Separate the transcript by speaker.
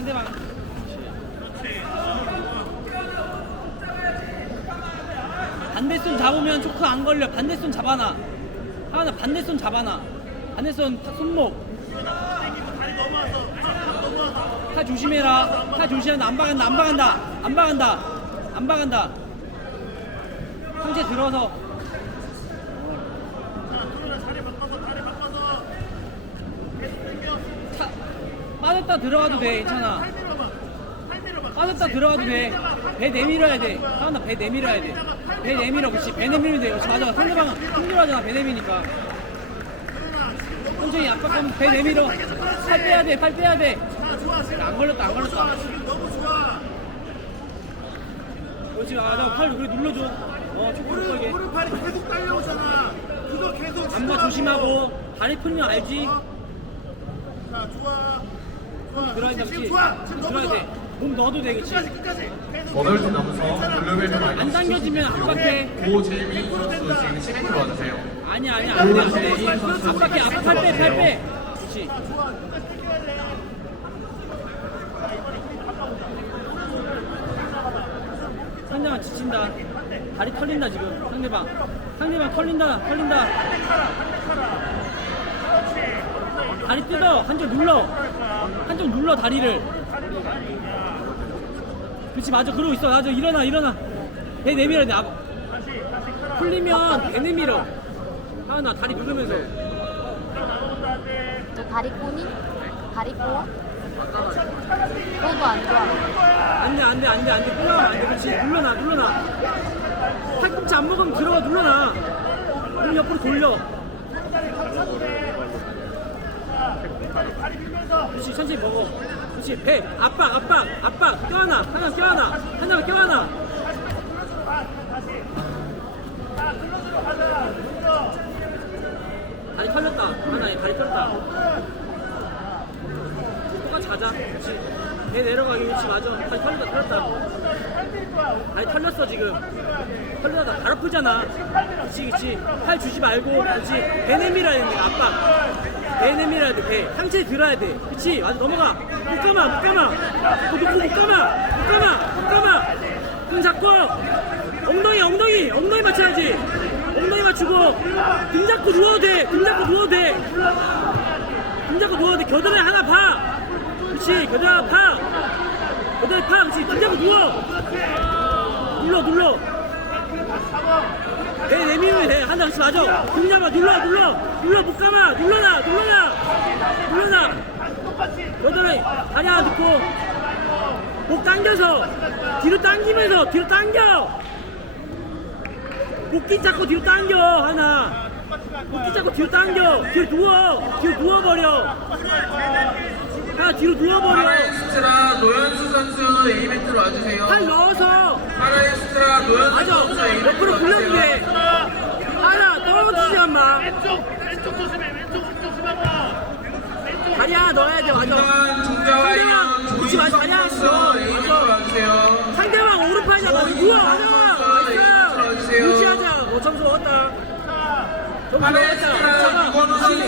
Speaker 1: 반대방. 반대손 잡으면 초크 안 걸려. 반대손 잡아놔. 하나 반대손 잡아놔. 반대손 타- 손목. 타 조심해라. 타 조심해라. 안 박한다 안 박한다 안 박한다 안 박한다 상체 들어서 빠졌다 들어가도 돼. 괜찮아. 빠졌다 들어가도 돼. 배 내밀어야 돼. 하나 배 내밀어야 돼. 배 내밀어. 그렇지. 배 내밀면 돼. 그렇지. 맞아. 상대방은 힘들어하잖아. 배 내미니까. 천천히 압박하면 배 내밀어. 팔 빼야 돼. 팔 빼야 돼. 안 걸렸다. 안 걸렸다. 그렇지. 맞아. 팔 그래 눌러줘. 어, 촉
Speaker 2: 무릎,
Speaker 1: 걸게.
Speaker 2: 무릎팔이 계속 딸려오잖아. 그거 계속
Speaker 1: 안마. 조심하고. 다리 풀면 알지?
Speaker 2: 자, 좋아.
Speaker 1: 들어야 돼.
Speaker 2: 지금
Speaker 1: 그렇지.
Speaker 2: 좋아. 지금 너무
Speaker 1: 들어야
Speaker 2: 좋아.
Speaker 1: 돼. 몸 넣어도.
Speaker 2: 계속
Speaker 3: 머덜진 남성 블루벨벳
Speaker 1: 안 당겨지면 압박해.
Speaker 3: 고재민 선수 지금 12kg 와주세요.
Speaker 1: 아니야 아니야 안 돼, 안 돼. 압박해 압박 팔빼 팔 빼 그렇지 상대방 지친다 다리 털린다 지금 상대방 상대방 털린다 털린다 다리 뜯어 한쪽 눌러 한쪽 눌러 다리를. 그렇지 맞아. 그러고 있어. 맞아. 일어나 일어나. 배 내밀어야 돼 아, 풀리면 배 내밀어. 하나 다리 누르면서.
Speaker 4: 너 다리 꼬니? 다리 꼬아? 그것도 안 좋아.
Speaker 1: 안돼 안돼 안돼 안돼. 끌어가면 안돼. 그렇지. 눌러놔 눌러놔. 팔꿈치 안 먹으면 들어가 눌러놔. 몸 옆으로 돌려 그렇지 천천히 먹어 그렇지 배 압박 압박 압박 껴안아 하나 껴안아 하나 껴안아 다리 털렸다 하나 다리 털렸다 똑같이 가자. 그렇지. 배 내려가기 그렇지 맞아. 다리 털렸다 털렸다. 다리 털렸어 지금. 털렸다. 발 아프잖아. 그렇지 그렇지. 팔 주지 말고 그렇지. 배 내밀어야 돼 아빠. 배 내밀어야 돼 배. 상체 들어야 돼. 그렇지 맞아 넘어가. 못 감아 못 감아. 못 놓고 못 감아 못 감아 못 감아. 등 잡고 엉덩이 엉덩이 엉덩이 맞춰야지. 엉덩이 맞추고 등 잡고 누워도 돼. 등 잡고 누워도 돼. 등 잡고 누워도 돼. 겨드랑이 하나 파. 그렇지. 겨드랑이 하나 파. 겨드랑이 파. 그렇지. 등 잡고 누워. 눌러, 눌러. 내 내밀면 돼. 하나 그렇지. 맞아. 등 잡아. 눌러, 눌러. 눌러. 못 감아. 눌러놔. 눌러놔. 눌러놔. 겨드랑이 다리 하나 넣고. 목 당겨서. 뒤로 당기면서. 뒤로 당겨. 목기 잡고 뒤로 당겨. 하나. 목기 잡고 뒤로 당겨. 뒤로 누워. 뒤로 누워버려. 하나 뒤로 누워버려.
Speaker 3: 파라에스트라 노현수 선수 A매트로 와주세요.
Speaker 1: 팔 넣어서.
Speaker 3: 파라에스트라 노현수
Speaker 1: 맞아.
Speaker 3: 선수 A매트로
Speaker 1: 옆으로 굴려도 돼. 하나 떨어지지 마.
Speaker 2: 왼쪽, 왼쪽 조심해. 왼쪽, 왼쪽 조심하고. 왼쪽.
Speaker 1: 다리 하나 넣어야 돼. 맞아.
Speaker 3: 중간 중자와이언
Speaker 1: 그렇지, 맞아. 다리 하나
Speaker 3: 조인성
Speaker 1: 넣어.
Speaker 3: 선수 A매트로
Speaker 1: 맞아.
Speaker 3: 와주세요.
Speaker 1: 상대방 오른팔 잡아. 누워. 나이스. 유지하자. 어, 점수 먹었다. 점수 먹었다.
Speaker 3: 파라에스트라 유건우 선수